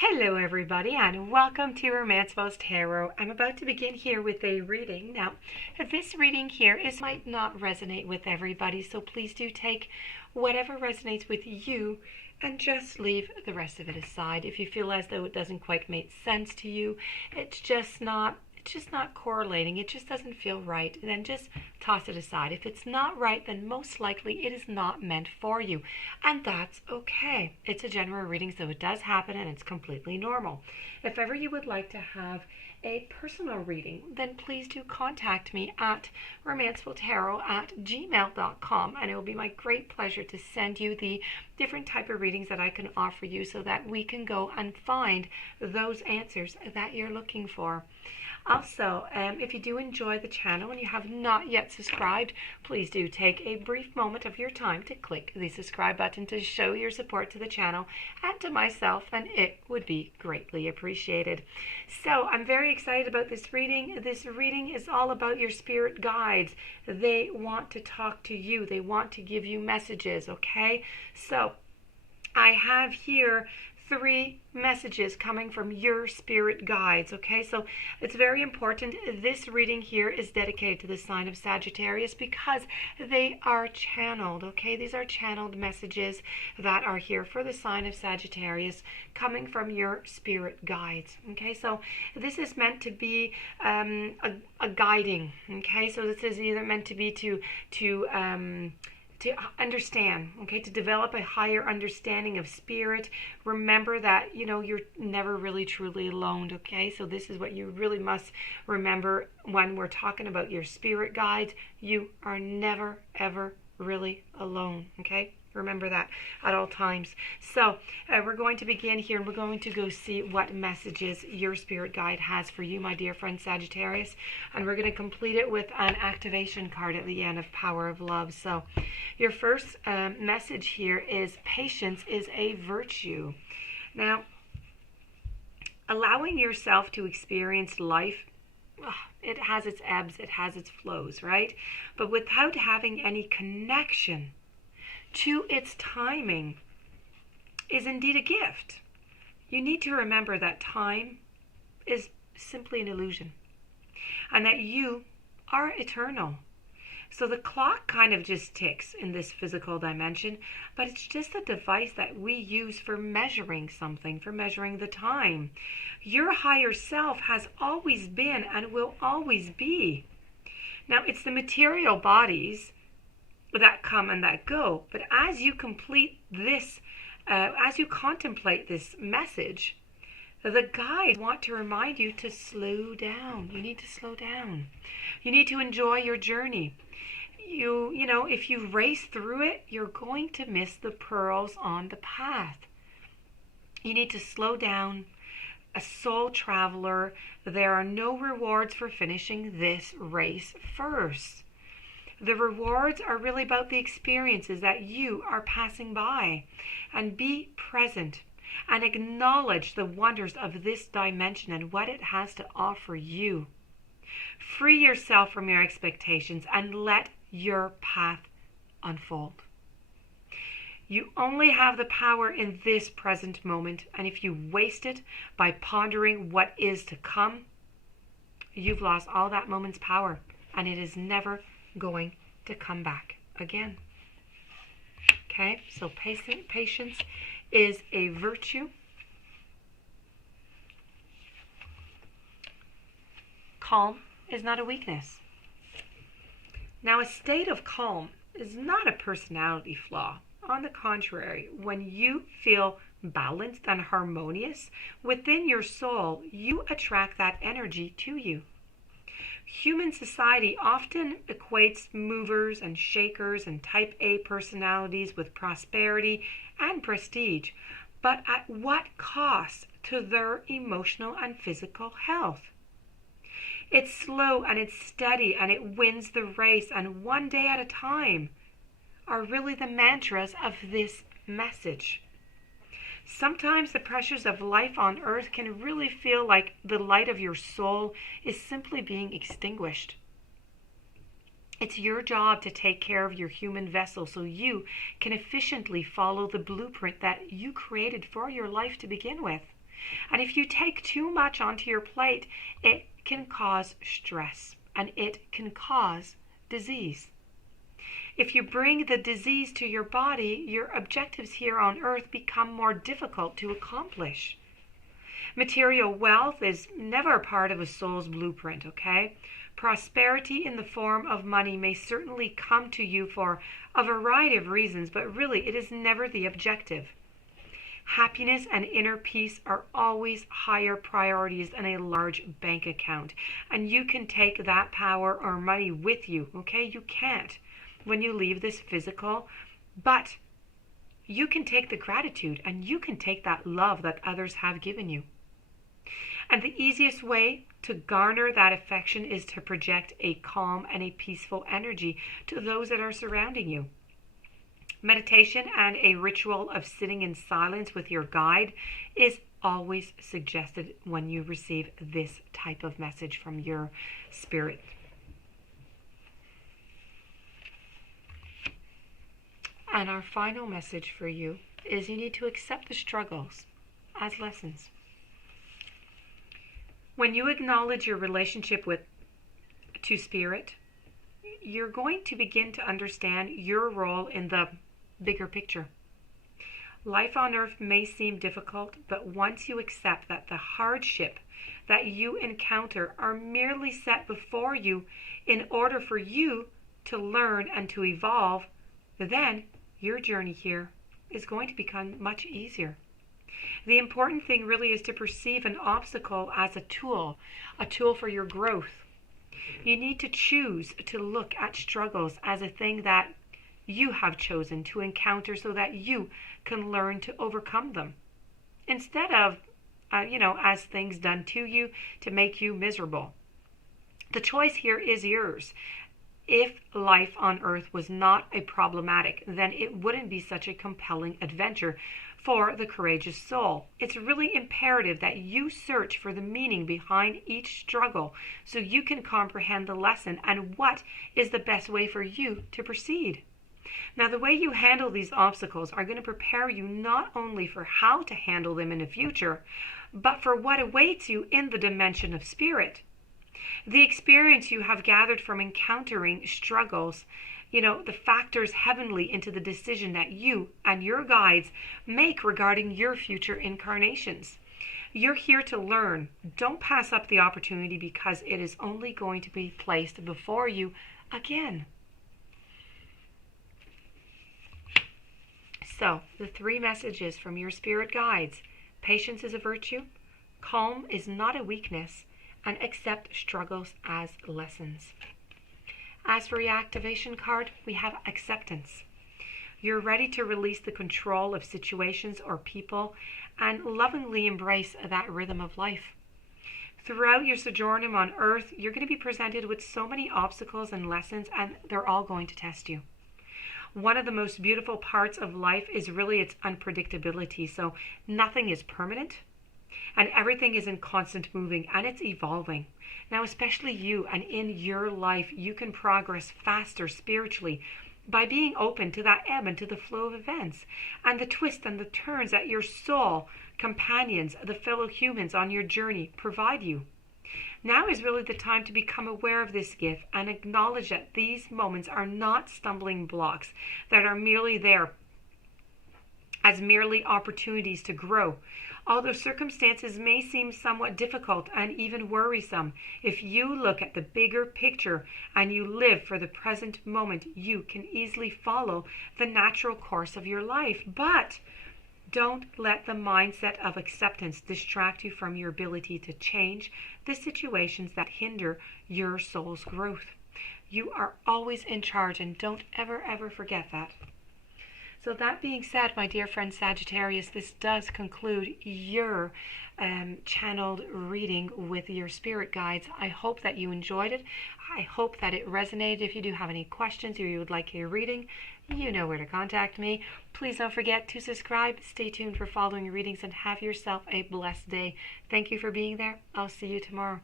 Hello everybody and welcome to Romancefuls Tarot. I'm about to begin here with a reading. Now, this reading here might not resonate with everybody, so please do take whatever resonates with you and just leave the rest of it aside. If you feel as though it doesn't quite make sense to you, it's just not correlating, it just doesn't feel right, then just toss it aside. If it's not right, then most likely it is not meant for you, and that's okay. It's a general reading, so it does happen and it's completely normal. If ever you would like to have a personal reading, then please do contact me at romancefultarot@gmail.com, and it will be my great pleasure to send you the different type of readings that I can offer you so that we can go and find those answers that you're looking for. Also, if you do enjoy the channel and you have not yet subscribed, please do take a brief moment of your time to click the subscribe button to show your support to the channel and to myself, and it would be greatly appreciated. So I'm very excited about this reading. This reading is all about your spirit guides. They want to talk to you. They want to give you messages, okay? So I have here 3 messages coming from your spirit guides, okay? So it's very important. This reading here is dedicated to the sign of Sagittarius because they are channeled, okay? These are channeled messages that are here for the sign of Sagittarius coming from your spirit guides, okay? So this is meant to be a guiding, okay? So this is either meant to be to understand, okay, to develop a higher understanding of spirit. Remember that, you're never really truly alone, okay? So this is what you really must remember when we're talking about your spirit guides. You are never, ever really alone, okay? Remember that at all times. So we're going to begin here and we're going to go see what messages your spirit guide has for you, my dear friend Sagittarius. And we're going to complete it with an activation card at the end of Power of Love. So your first message here is patience is a virtue. Now, allowing yourself to experience life, it has its ebbs, it has its flows, right? But without having any connection to its timing is indeed a gift. You need to remember that time is simply an illusion and that you are eternal. So the clock kind of just ticks in this physical dimension, but it's just a device that we use for measuring something, for measuring the time. Your higher self has always been and will always be. Now, it's the material bodies that come and that go, but as you complete this, as you contemplate this message, the guides want to remind you to slow down. You need to slow down. You need to enjoy your journey. If you race through it, you're going to miss the pearls on the path. You need to slow down. A soul traveler, there are no rewards for finishing this race first. The rewards are really about the experiences that you are passing by. And be present and acknowledge the wonders of this dimension and what it has to offer you. Free yourself from your expectations and let your path unfold. You only have the power in this present moment, and if you waste it by pondering what is to come, you've lost all that moment's power, and it is never going to come back again. Okay, so patience is a virtue. Calm is not a weakness. Now, a state of calm is not a personality flaw. On the contrary, when you feel balanced and harmonious within your soul, you attract that energy to you. Human society often equates movers and shakers and type A personalities with prosperity and prestige, but at what cost to their emotional and physical health? It's slow and it's steady and it wins the race, and one day at a time are really the mantras of this message. Sometimes the pressures of life on earth can really feel like the light of your soul is simply being extinguished. It's your job to take care of your human vessel so you can efficiently follow the blueprint that you created for your life to begin with. And if you take too much onto your plate, it can cause stress and it can cause disease. If you bring the disease to your body, your objectives here on earth become more difficult to accomplish. Material wealth is never a part of a soul's blueprint, okay? Prosperity in the form of money may certainly come to you for a variety of reasons, but really it is never the objective. Happiness and inner peace are always higher priorities than a large bank account. And you can take that power or money with you, okay? You can't when you leave this physical, but you can take the gratitude and you can take that love that others have given you. And the easiest way to garner that affection is to project a calm and a peaceful energy to those that are surrounding you. Meditation and a ritual of sitting in silence with your guide is always suggested when you receive this type of message from your spirit. And our final message for you is you need to accept the struggles as lessons. When you acknowledge your relationship to spirit, you're going to begin to understand your role in the bigger picture. Life on earth may seem difficult, but once you accept that the hardship that you encounter are merely set before you in order for you to learn and to evolve, then your journey here is going to become much easier. The important thing really is to perceive an obstacle as a tool for your growth. You need to choose to look at struggles as a thing that you have chosen to encounter so that you can learn to overcome them. Instead of, as things done to you to make you miserable. The choice here is yours. If life on earth was not a problematic, then it wouldn't be such a compelling adventure for the courageous soul. It's really imperative that you search for the meaning behind each struggle so you can comprehend the lesson and what is the best way for you to proceed. Now, the way you handle these obstacles are going to prepare you not only for how to handle them in the future, but for what awaits you in the dimension of spirit. The experience you have gathered from encountering struggles, the factors heavenly into the decision that you and your guides make regarding your future incarnations. You're here to learn. Don't pass up the opportunity because it is only going to be placed before you again. So, the 3 messages from your spirit guides. Patience is a virtue. Calm is not a weakness. And accept struggles as lessons. As for reactivation card, we have acceptance. You're ready to release the control of situations or people and lovingly embrace that rhythm of life. Throughout your sojourn on earth, you're going to be presented with so many obstacles and lessons, and they're all going to test you. One of the most beautiful parts of life is really its unpredictability. So nothing is permanent. And everything is in constant moving and it's evolving. Now, especially you and in your life, you can progress faster spiritually by being open to that ebb and to the flow of events and the twists and the turns that your soul, companions, the fellow humans on your journey provide you. Now is really the time to become aware of this gift and acknowledge that these moments are not stumbling blocks that are merely there as merely opportunities to grow. Although circumstances may seem somewhat difficult and even worrisome, if you look at the bigger picture and you live for the present moment, you can easily follow the natural course of your life. But don't let the mindset of acceptance distract you from your ability to change the situations that hinder your soul's growth. You are always in charge, and don't ever forget that. So that being said, my dear friend Sagittarius, this does conclude your channeled reading with your spirit guides. I hope that you enjoyed it. I hope that it resonated. If you do have any questions or you would like a reading, you know where to contact me. Please don't forget to subscribe. Stay tuned for following readings and have yourself a blessed day. Thank you for being there. I'll see you tomorrow.